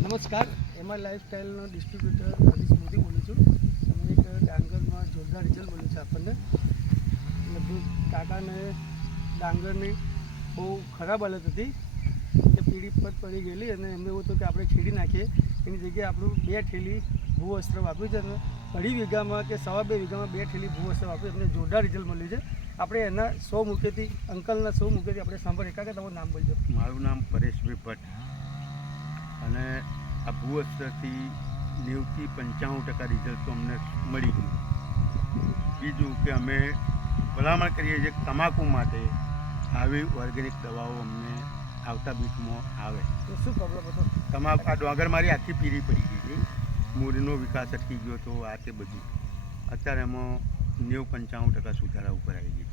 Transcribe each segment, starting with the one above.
નમસ્કાર, એમાં લાઈફસ્ટાઈલનો ડિસ્ટ્રીબ્યુટર હરીશ મોદી બોલું છું. અમે એક ડાંગરમાં જોરદાર રિઝલ્ટ મળ્યું છે આપણને. લગભગ કાકાને ડાંગરની બહુ ખરાબ હાલત હતી કે પીળી પત પડી ગયેલી અને એમને એવું હતું કે આપણે છેડી નાખીએ. એની જગ્યાએ આપણું 2 ઠેલી ભૂ અસ્ત્ર વાપર્યું છે અને 2.5 વીઘામાં કે 2.25 વીઘામાં 2 ઠેલી ભૂ અસ્ત્ર વાપર્યું. એમને જોરદાર રિઝલ્ટ મળ્યું છે. આપણે એના 100 મુખેથી અંકલના 100 મુખેથી આપણે સાંભળીએ. કાકા તમારું નામ બોલજો. મારું નામ પરેશભાઈ ભટ્ટ અને આ ભૂ અસ્ત્રથી 90થી 95% રિઝલ્ટ તો અમને મળી ગયું. બીજું કે અમે ભલામણ કરીએ છીએ તમાકુ માટે આવી ઓર્ગેનિક દવાઓ અમને આવતા બીકમાં આવે. તો શું પ્રોબ્લેમ હતો? તમાકુ આ ડોંગર મારી આખી પીળી પડી ગઈ છે, મૂળનો વિકાસ અટકી ગયો તો આ તે બધું. અત્યારે એમાં 90-95% સુધારા ઉપર આવી ગઈ.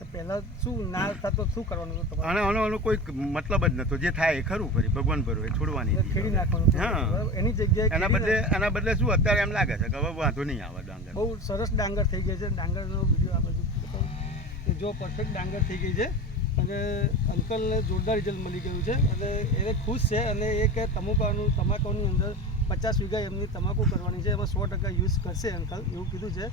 તો પહેલાં શું ના થતો શું કરવાનું હતું તમારે? આનો કોઈ મતલબ જ નહોતો. જે થાય એ ખરું ફરી ભગવાન ભરો છોડવાની ખેડી નાખવાનું. હા, એની જગ્યાએ એના બદલે શું અત્યારે એમ લાગે છે કે હવે વાંધો નહીં આવે. ડાંગર બહુ સરસ ડાંગર થઈ ગઈ છે. ડાંગરનો વિડીયો આ બધું બતાવું કે જો પરફેક્ટ ડાંગર થઈ ગઈ છે અને અંકલને જોરદાર રિઝલ્ટ મળી ગયું છે અને એ ખુશ છે. અને એ કે તમાકુની અંદર 50 વીઘા એમની તમાકુ કરવાની છે, એમાં 100% યુઝ કરશે અંકલ, એવું કીધું છે.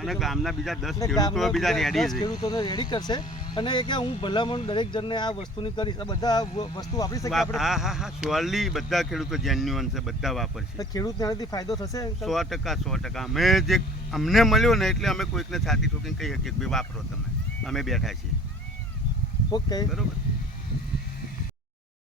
અને ગામના બીજા 10 ખેડૂતો બીજા રેડી છે, ખેડૂતોને રેડી કરશે. અને એ કે હું ભલામણ દરેક જણને આ વસ્તુની કરીશ. આ બધા વસ્તુ વાપરી શકે આપણે? હા, શ્યોરલી બધા ખેડૂતો જેન્યુઅન છે, બધા વાપરશે. ખેડૂતને આનાથી ફાયદો થશે? 100%. અમે જે અમને મળ્યો ને એટલે અમે કોઈકને છાતી ઠોકીને કહી શકીએ કે ભાઈ વાપરો તમે, અમે બેઠા છીએ. ઓકે, બરોબર.